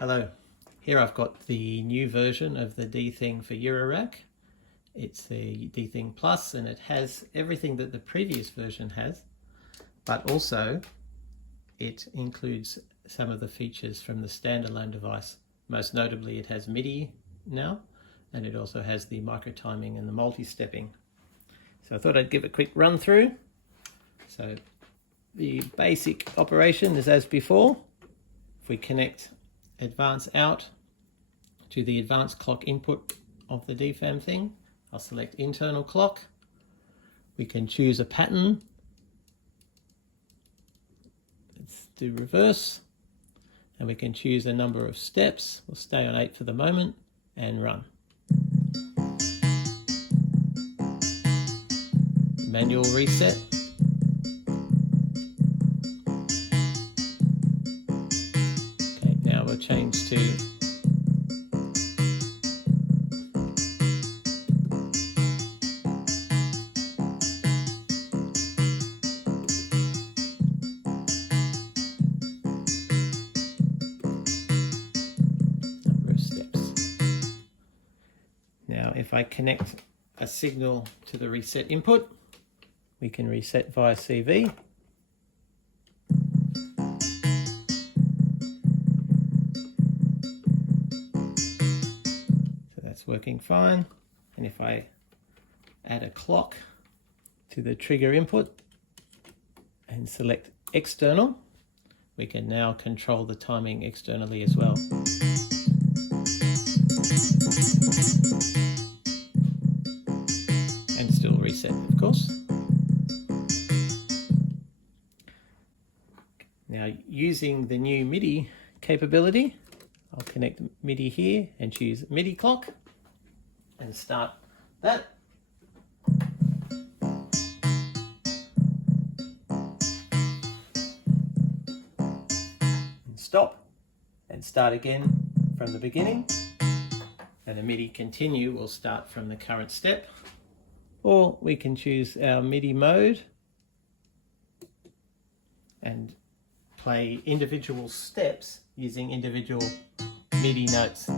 Hello, here I've got the new version of the D-Thing for Eurorack. It's the D-Thing Plus and it has everything that the previous version has, but also it includes some of the features from the standalone device. Most notably it has MIDI now, and it also has the Microtiming and the Multistepping. So I thought I'd give a quick run through. So the basic operation is as before. If we connect advance out to the advanced clock input of the DFAM thing, I'll select internal clock. We can choose a pattern. Let's do reverse, and we can choose a number of steps. We'll stay on 8 for the moment and run. Manual reset. Okay, now we'll change to number of steps. Now if I connect a signal to the reset input, we can reset via CV. So that's working fine. And if I add a clock to the trigger input and select external, we can now control the timing externally as well. And still reset, of course. Now, using the new MIDI capability, I'll connect MIDI here and choose MIDI clock and start that. And stop and start again from the beginning. And the MIDI continue will start from the current step. Or we can choose our MIDI mode and play individual steps using individual MIDI notes.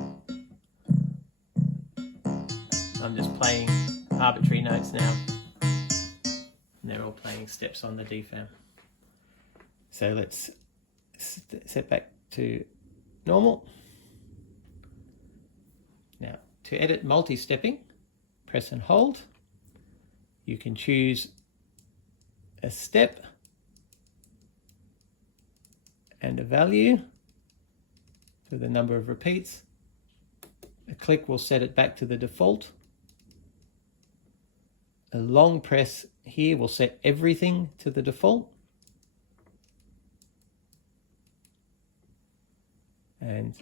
I'm just playing arbitrary notes now, and they're all playing steps on the DFAM. So let's set back to normal. Now, to edit multi-stepping, press and hold. You can choose a step and a value for the number of repeats. A click will set it back to the default. A long press here will set everything to the default. And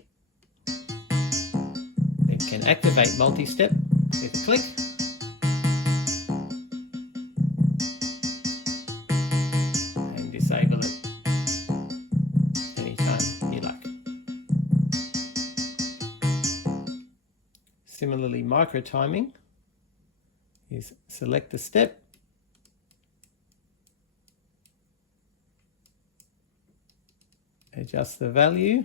it can activate multi-step with a click. And disable it anytime you like. Similarly, microtiming is select the step, adjust the value,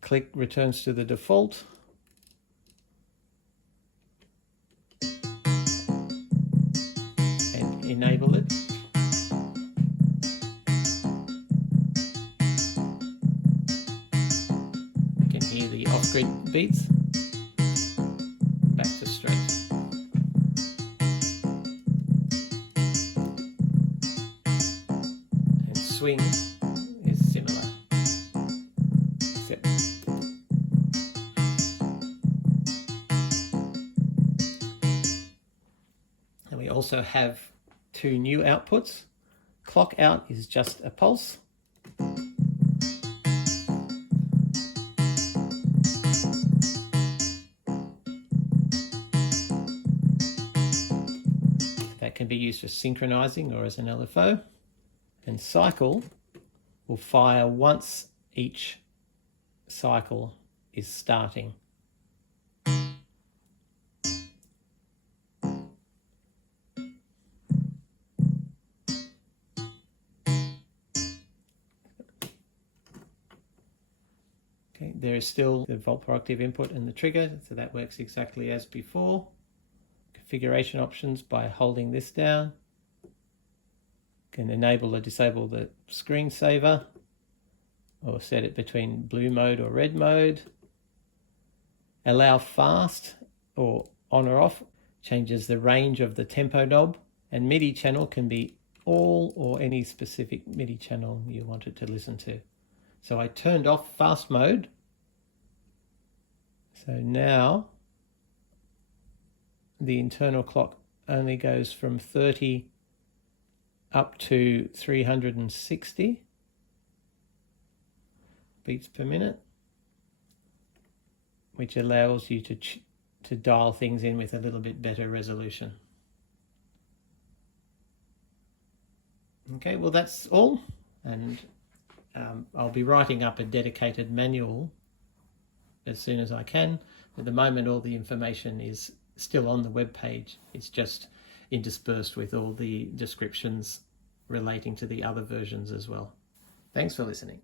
click returns to the default, and enable it. You can hear the off-grid beats. Back to straight. And swing is similar, except and we also have two new outputs. Clock out is just a pulse. That can be used for synchronizing or as an LFO. And cycle will fire once each cycle is starting. Okay, there is still the volt per octave input and the trigger, so that works exactly as before. Configuration options by holding this down. Can enable or disable the screensaver, or set it between blue mode or red mode. Allow fast or on or off changes the range of the tempo knob, and MIDI channel can be all or any specific MIDI channel you want it to listen to. So I turned off fast mode. So now the internal clock only goes from 30 up to 360 beats per minute, which allows you to dial things in with a little bit better resolution. Okay, well that's all, and I'll be writing up a dedicated manual as soon as I can. At the moment, all the information is still on the web page. It's just interspersed with all the descriptions relating to the other versions as well. Thanks for listening.